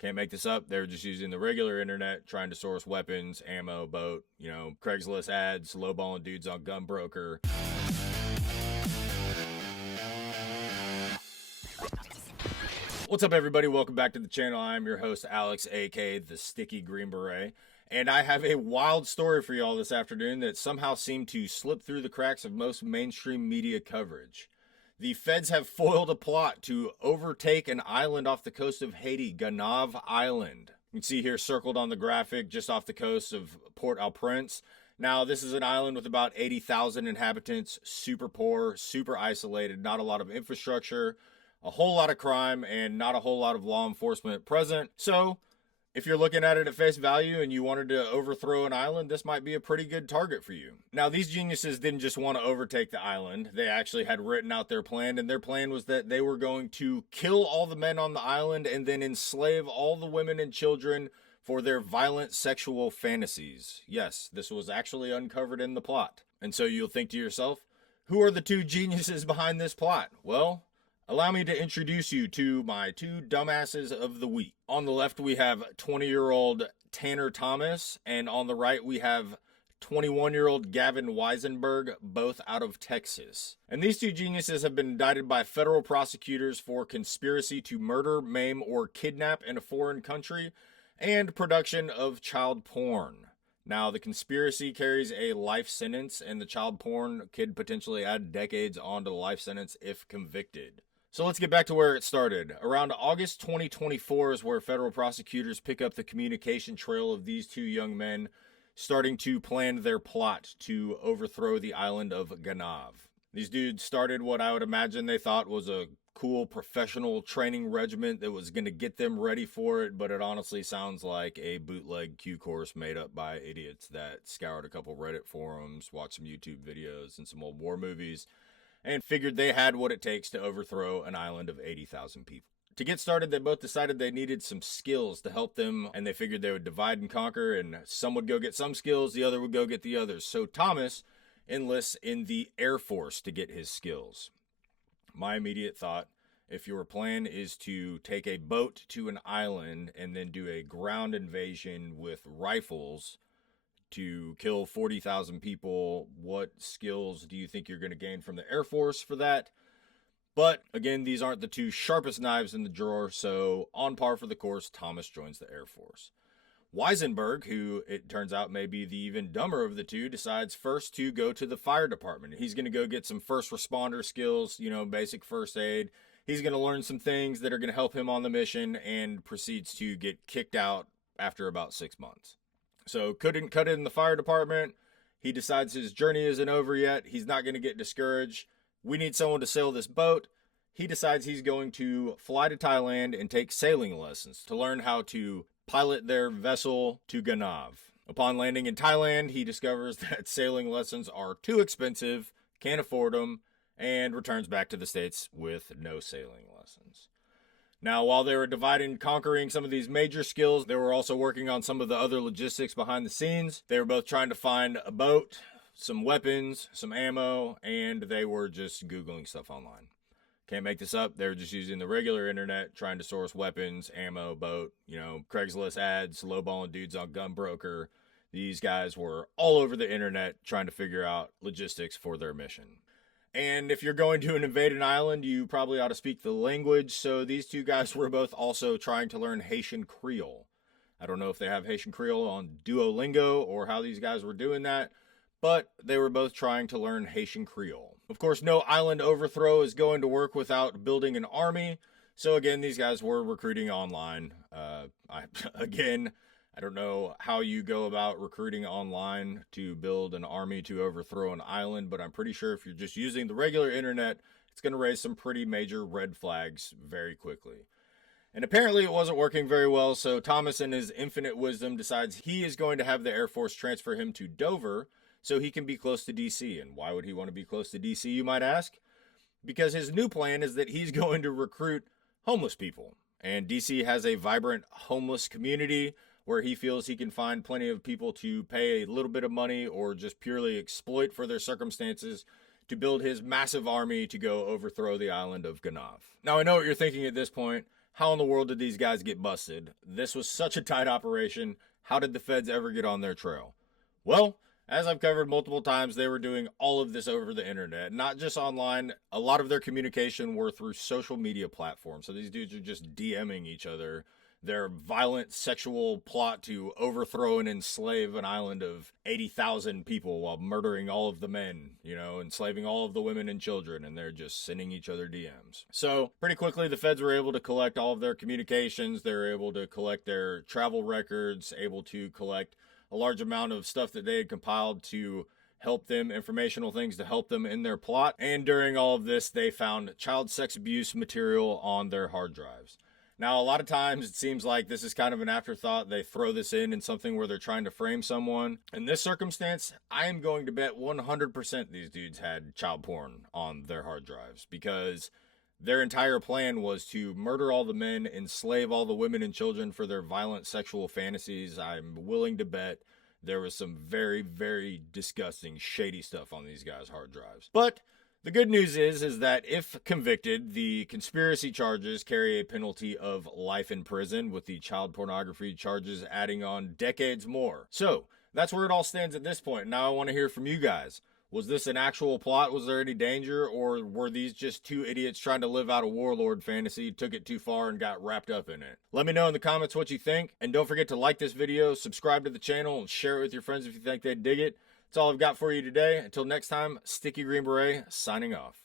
Can't make this up. They're just using the regular internet, trying to source weapons, ammo, boat, Craigslist ads, lowballing dudes on Gunbroker. What's up, everybody? Welcome back to the channel. I'm your host, Alex, aka the Sticky Green Beret, and I have a wild story for y'all this afternoon that somehow seemed to slip through the cracks of most mainstream media coverage. The feds have foiled a plot to overtake an island off the coast of Haiti, Gonâve Island. You can see here circled on the graphic just off the coast of Port-au-Prince. Now, this is an island with about 80,000 inhabitants, super poor, super isolated, not a lot of infrastructure, a whole lot of crime, and not a whole lot of law enforcement present. So, if you're looking at it at face value and you wanted to overthrow an island, this might be a pretty good target for you. Now, these geniuses didn't just want to overtake the island. They actually had written out their plan, and their plan was that they were going to kill all the men on the island and then enslave all the women and children for their violent sexual fantasies. Yes, this was actually uncovered in the plot. And so you'll think to yourself, who are the two geniuses behind this plot? Well, allow me to introduce you to my two dumbasses of the week. On the left, we have 20-year-old Tanner Thomas, and on the right, we have 21-year-old Gavin Weisenberg, both out of Texas. And these two geniuses have been indicted by federal prosecutors for conspiracy to murder, maim, or kidnap in a foreign country and production of child porn. Now, the conspiracy carries a life sentence, and the child porn could potentially add decades onto the life sentence if convicted. So let's get back to where it started. Around August 2024 is where federal prosecutors pick up the communication trail of these two young men starting to plan their plot to overthrow the island of Gonâve. These dudes started what I would imagine they thought was a cool professional training regiment that was going to get them ready for it, but it honestly sounds like a bootleg Q course made up by idiots that scoured a couple Reddit forums, watched some YouTube videos and some old war movies, and figured they had what it takes to overthrow an island of 80,000 people. To get started, they both decided they needed some skills to help them, and they figured they would divide and conquer, and some would go get some skills, the other would go get the others. So Thomas enlists in the Air Force to get his skills. My immediate thought, if your plan is to take a boat to an island and then do a ground invasion with rifles to kill 40,000 people, what skills do you think you're going to gain from the Air Force for that? But again, these aren't the two sharpest knives in the drawer, so on par for the course, Thomas joins the Air Force. Weisenberg, who it turns out may be the even dumber of the two, decides first to go to the fire department. He's going to go get some first responder skills, basic first aid. He's going to learn some things that are going to help him on the mission, and proceeds to get kicked out after about 6 months. So couldn't cut it in the fire department. He decides his journey isn't over yet. He's not going to get discouraged. We need someone to sail this boat. He decides he's going to fly to Thailand and take sailing lessons to learn how to pilot their vessel to Gonâve. Upon landing in Thailand, he discovers that sailing lessons are too expensive, can't afford them, and returns back to the States with no sailing lessons. Now, while they were dividing and conquering some of these major skills, they were also working on some of the other logistics behind the scenes. They were both trying to find a boat, some weapons, some ammo, and they were just Googling stuff online. Can't make this up. They were just using the regular internet, trying to source weapons, ammo, boat, Craigslist ads, lowballing dudes on Gunbroker. These guys were all over the internet trying to figure out logistics for their mission. And if you're going to invade an island, you probably ought to speak the language. So these two guys were both also trying to learn Haitian Creole. I don't know if they have Haitian Creole on Duolingo or how these guys were doing that, but they were both trying to learn Haitian Creole. Of course, no island overthrow is going to work without building an army. So again, these guys were recruiting online. I don't know how you go about recruiting online to build an army to overthrow an island, but I'm pretty sure if you're just using the regular internet, it's going to raise some pretty major red flags very quickly. And apparently it wasn't working very well, so Thomas, in his infinite wisdom, decides he is going to have the Air Force transfer him to Dover so he can be close to DC. And why would he want to be close to DC, you might ask? Because his new plan is that he's going to recruit homeless people. And DC has a vibrant homeless community where he feels he can find plenty of people to pay a little bit of money or just purely exploit for their circumstances to build his massive army to go overthrow the island of Gonâve. Now, I know what you're thinking at this point. how in the world did these guys get busted? This was such a tight operation. How did the feds ever get on their trail? Well, as I've covered multiple times, they were doing all of this over the internet, not just online. A lot of their communication were through social media platforms. So these dudes are just DMing each other their violent sexual plot to overthrow and enslave an island of 80,000 people while murdering all of the men, enslaving all of the women and children, and they're just sending each other DMs. So pretty quickly, the feds were able to collect all of their communications. They were able to collect their travel records, able to collect a large amount of stuff that they had compiled to help them, informational things to help them in their plot. And during all of this, they found child sex abuse material on their hard drives. Now, a lot of times it seems like this is kind of an afterthought. They throw this in something where they're trying to frame someone. In this circumstance, I am going to bet 100% these dudes had child porn on their hard drives, because their entire plan was to murder all the men, enslave all the women and children for their violent sexual fantasies. I'm willing to bet there was some very, very disgusting, shady stuff on these guys' hard drives. But the good news is that if convicted, the conspiracy charges carry a penalty of life in prison, with the child pornography charges adding on decades more. So that's where it all stands at this point. Now I want to hear from you guys. Was this an actual plot? Was there any danger? Or were these just two idiots trying to live out a warlord fantasy, took it too far, and got wrapped up in it? Let me know in the comments what you think. And don't forget to like this video, subscribe to the channel, and share it with your friends if you think they'd dig it. That's all I've got for you today. Until next time, Sticky Green Beret signing off.